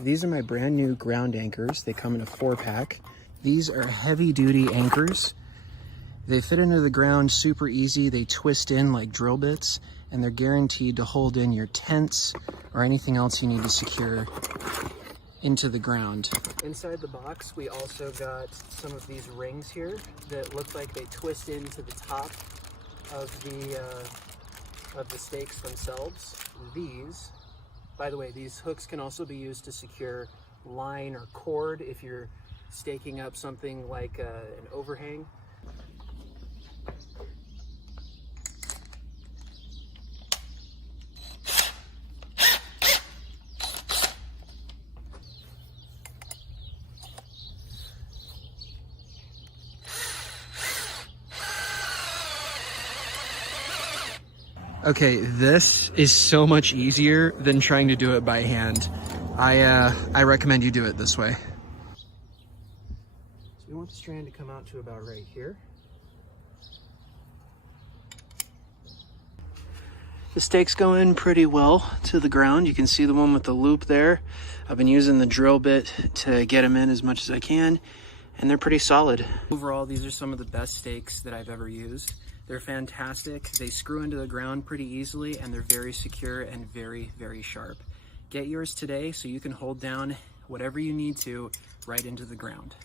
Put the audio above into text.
These are my brand new ground anchors. They come in a 4-pack. These are heavy duty anchors. They fit into the ground super easy. They twist in like drill bits, and they're guaranteed to hold in your tents or anything else you need to secure into the ground. Inside the box, we also got some of these rings here that look like they twist into the top of the stakes themselves. These, by the way, these hooks can also be used to secure line or cord if you're staking up something like an overhang. Okay, this is so much easier than trying to do it by hand. I recommend you do it this way. So we want the strand to come out to about right here. The stakes go in pretty well to the ground. You can see the one with the loop there. I've been using the drill bit to get them in as much as I can, and they're pretty solid. Overall, these are some of the best stakes that I've ever used. They're fantastic. They screw into the ground pretty easily, and they're very secure and very, very sharp. Get yours today so you can hold down whatever you need to right into the ground.